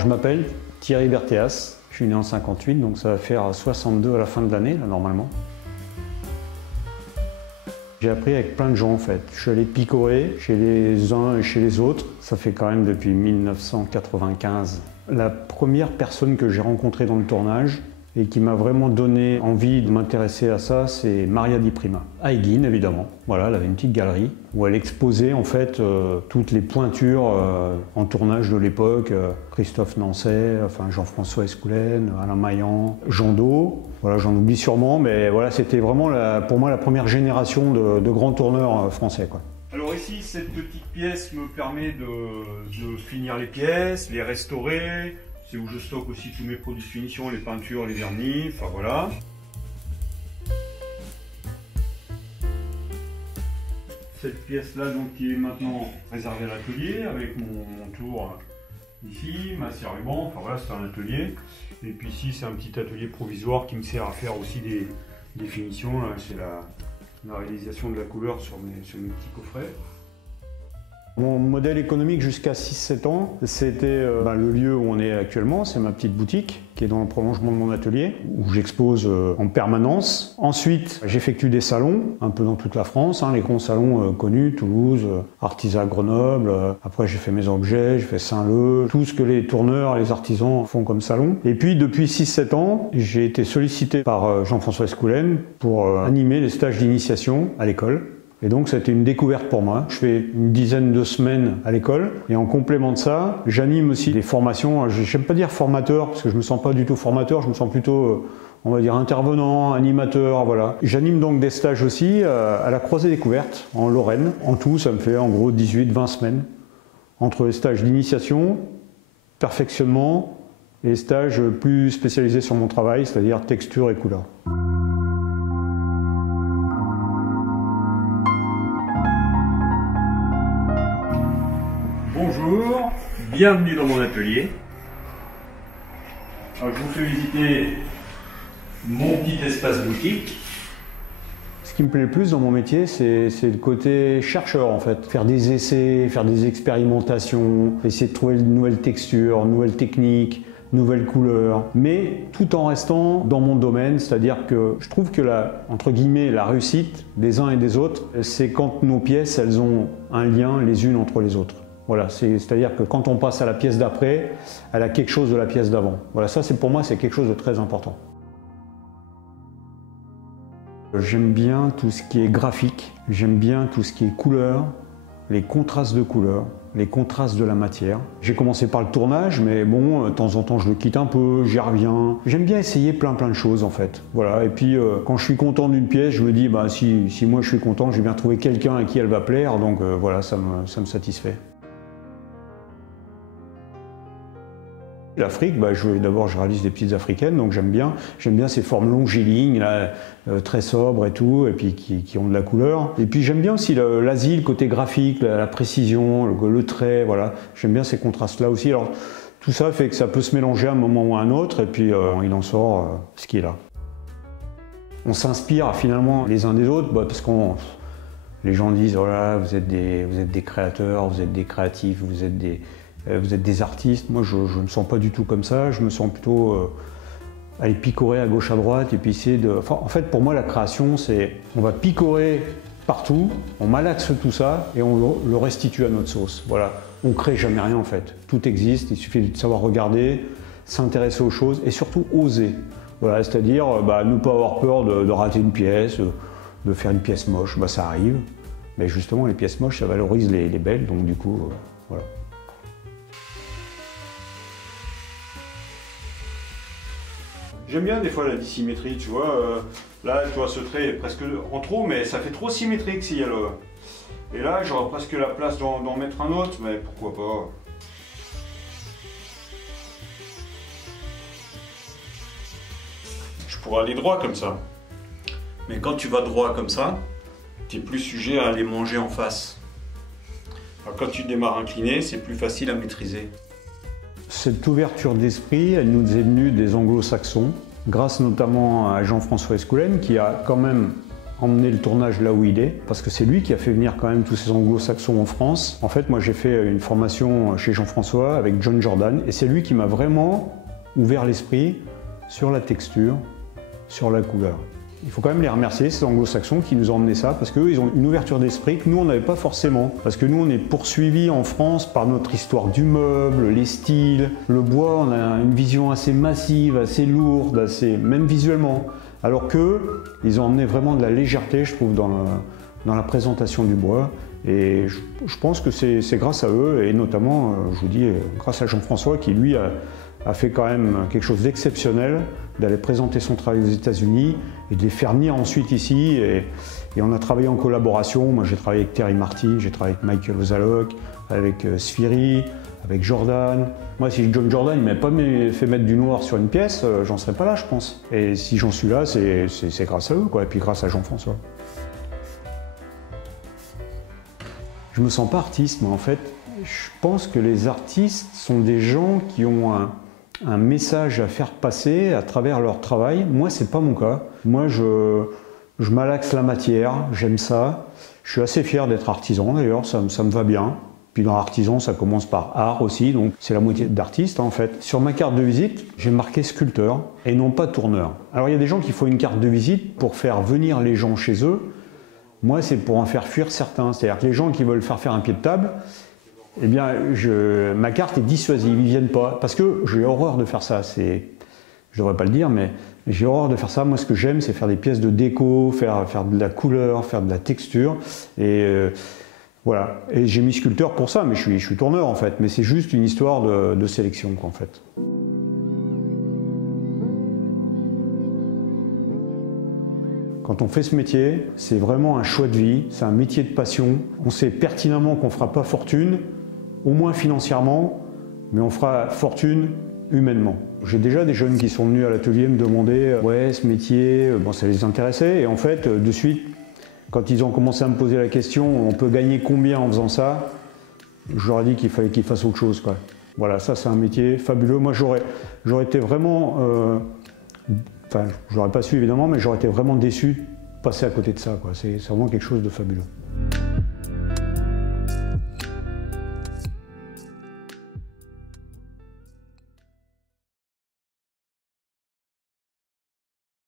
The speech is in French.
Je m'appelle Thierry Berthéas, je suis né en 58, donc ça va faire 62 à la fin de l'année, là, normalement. J'ai appris avec plein de gens en fait. Je suis allé picorer chez les uns et chez les autres. Ça fait quand même depuis 1995. La première personne que j'ai rencontrée dans le tournage et qui m'a vraiment donné envie de m'intéresser à ça, c'est Maria Di Prima. À Eguin, évidemment. Voilà, elle avait une petite galerie où elle exposait en fait toutes les pointures en tournage de l'époque. Christophe Nancet, enfin Jean-François Escoulène, Alain Maillan, Jean Do. Voilà, j'en oublie sûrement, mais voilà, c'était vraiment pour moi la première génération de grands tourneurs français, quoi. Alors ici, cette petite pièce me permet de finir les pièces, les restaurer. C'est où je stocke aussi tous mes produits de finition, les peintures, les vernis, enfin voilà. Cette pièce-là donc qui est maintenant réservée à l'atelier avec mon tour ici, ma serre ruban, enfin voilà, c'est un atelier. Et puis ici, c'est un petit atelier provisoire qui me sert à faire aussi des finitions. C'est la réalisation de la couleur sur mes petits coffrets. Mon modèle économique jusqu'à 6-7 ans, c'était le lieu où on est actuellement, c'est ma petite boutique qui est dans le prolongement de mon atelier, où j'expose en permanence. Ensuite, j'effectue des salons, un peu dans toute la France, les grands salons connus, Toulouse, Artisat, Grenoble. Après, j'ai fait mes objets, j'ai fait Saint-Leu, tout ce que les tourneurs, les artisans font comme salon. Et puis, depuis 6-7 ans, j'ai été sollicité par Jean-François Escoulène pour animer les stages d'initiation à l'école. Et donc, c'était une découverte pour moi. Je fais une dizaine de semaines à l'école. Et en complément de ça, j'anime aussi des formations. Je n'aime pas dire formateur, parce que je ne me sens pas du tout formateur. Je me sens plutôt, on va dire, intervenant, animateur, voilà. J'anime donc des stages aussi à la Croisée Découverte, en Lorraine. En tout, ça me fait en gros 18-20 semaines. Entre les stages d'initiation, perfectionnement, et les stages plus spécialisés sur mon travail, c'est-à-dire texture et couleur. Bonjour, bienvenue dans mon atelier. Alors, je vous fais visiter mon petit espace boutique. Ce qui me plaît le plus dans mon métier, c'est le côté chercheur en fait. Faire des essais, faire des expérimentations, essayer de trouver de nouvelles textures, nouvelles techniques, nouvelles couleurs, mais tout en restant dans mon domaine, c'est-à-dire que je trouve que entre guillemets, la réussite des uns et des autres, c'est quand nos pièces, elles ont un lien les unes entre les autres. Voilà, c'est-à-dire que quand on passe à la pièce d'après, elle a quelque chose de la pièce d'avant. Voilà, ça pour moi c'est quelque chose de très important. J'aime bien tout ce qui est graphique, j'aime bien tout ce qui est couleur, les contrastes de couleurs, les contrastes de la matière. J'ai commencé par le tournage, mais bon, de temps en temps je le quitte un peu, j'y reviens. J'aime bien essayer plein de choses en fait. Voilà. Et puis quand je suis content d'une pièce, je me dis si moi je suis content, j'ai bien trouvé quelqu'un à qui elle va plaire, donc voilà, ça me satisfait. L'Afrique, d'abord je réalise des petites africaines, donc j'aime bien ces formes longilignes, là, très sobres et tout, et puis qui ont de la couleur. Et puis j'aime bien aussi l'Asie, le côté graphique, la précision, le trait, voilà. J'aime bien ces contrastes-là aussi. Alors tout ça fait que ça peut se mélanger à un moment ou à un autre, et puis il en sort ce qui est là. On s'inspire finalement les uns des autres, parce que les gens disent oh là, vous êtes des créateurs, vous êtes des créatifs, vous êtes des artistes. Moi, je ne me sens pas du tout comme ça. Je me sens plutôt aller picorer à gauche, à droite, et puis essayer de... Enfin, en fait, pour moi, la création, c'est... On va picorer partout, on malaxe tout ça, et on le restitue à notre sauce. Voilà. On crée jamais rien, en fait. Tout existe, il suffit de savoir regarder, s'intéresser aux choses, et surtout oser. Voilà, c'est-à-dire ne pas avoir peur de rater une pièce, de faire une pièce moche. Ça arrive, mais justement, les pièces moches, ça valorise les belles, donc du coup, voilà. J'aime bien des fois la dissymétrie, tu vois. Là, tu vois, ce trait est presque en trop, mais ça fait trop symétrique s'il y a le... Et là, j'aurais presque la place d'en mettre un autre, mais pourquoi pas. Je pourrais aller droit comme ça. Mais quand tu vas droit comme ça, tu es plus sujet à aller manger en face. Alors, quand tu démarres incliné, c'est plus facile à maîtriser. Cette ouverture d'esprit, elle nous est venue des anglo-saxons, grâce notamment à Jean-François Escoulène, qui a quand même emmener le tournage là où il est, parce que c'est lui qui a fait venir quand même tous ces anglo-saxons en France. En fait, moi j'ai fait une formation chez Jean-François avec John Jordan, et c'est lui qui m'a vraiment ouvert l'esprit sur la texture, sur la couleur. Il faut quand même les remercier, ces anglo-saxons qui nous ont emmené ça, parce qu'eux, ils ont une ouverture d'esprit que nous, on n'avait pas forcément. Parce que nous, on est poursuivis en France par notre histoire du meuble, les styles. Le bois, on a une vision assez massive, assez lourde, même visuellement. Alors qu'eux, ils ont emmené vraiment de la légèreté, je trouve, dans la présentation du bois. Et je pense que c'est grâce à eux, et notamment, je vous dis, grâce à Jean-François, qui lui a fait quand même quelque chose d'exceptionnel, d'aller présenter son travail aux États-Unis et de les faire venir ensuite ici. Et on a travaillé en collaboration. Moi, j'ai travaillé avec Terry Martin, j'ai travaillé avec Michael Ozalok, avec Sphiri, avec Jordan. Moi, si John Jordan ne m'avait pas fait mettre du noir sur une pièce, j'en serais pas là, je pense. Et si j'en suis là, c'est grâce à eux, quoi. Et puis grâce à Jean-François. Je me sens pas artiste, mais en fait, je pense que les artistes sont des gens qui ont un message à faire passer à travers leur travail. Moi, c'est pas mon cas. Moi, je malaxe la matière, j'aime ça. Je suis assez fier d'être artisan d'ailleurs, ça me va bien. Puis dans artisan, ça commence par art aussi, donc c'est la moitié d'artiste en fait. Sur ma carte de visite, j'ai marqué sculpteur et non pas tourneur. Alors il y a des gens qui font une carte de visite pour faire venir les gens chez eux. Moi, c'est pour en faire fuir certains. C'est-à-dire que les gens qui veulent faire un pied de table, eh bien, ma carte est dissuasive, ils ne viennent pas. Parce que j'ai horreur de faire ça. Je ne devrais pas le dire, mais j'ai horreur de faire ça. Moi, ce que j'aime, c'est faire des pièces de déco, faire de la couleur, faire de la texture. Et voilà. Et j'ai mis sculpteur pour ça, mais je suis tourneur, en fait. Mais c'est juste une histoire de sélection, quoi, en fait. Quand on fait ce métier, c'est vraiment un choix de vie, c'est un métier de passion. On sait pertinemment qu'on ne fera pas fortune, au moins financièrement, mais on fera fortune humainement. J'ai déjà des jeunes qui sont venus à l'atelier me demander « ouais, ce métier, bon, ça les intéressait ». Et en fait, de suite, quand ils ont commencé à me poser la question « on peut gagner combien en faisant ça ?» Je leur ai dit qu'il fallait qu'ils fassent autre chose, quoi. Voilà, ça c'est un métier fabuleux. Moi, j'aurais été vraiment... Enfin, je l'aurais pas su évidemment, mais j'aurais été vraiment déçu de passer à côté de ça, quoi. C'est vraiment quelque chose de fabuleux.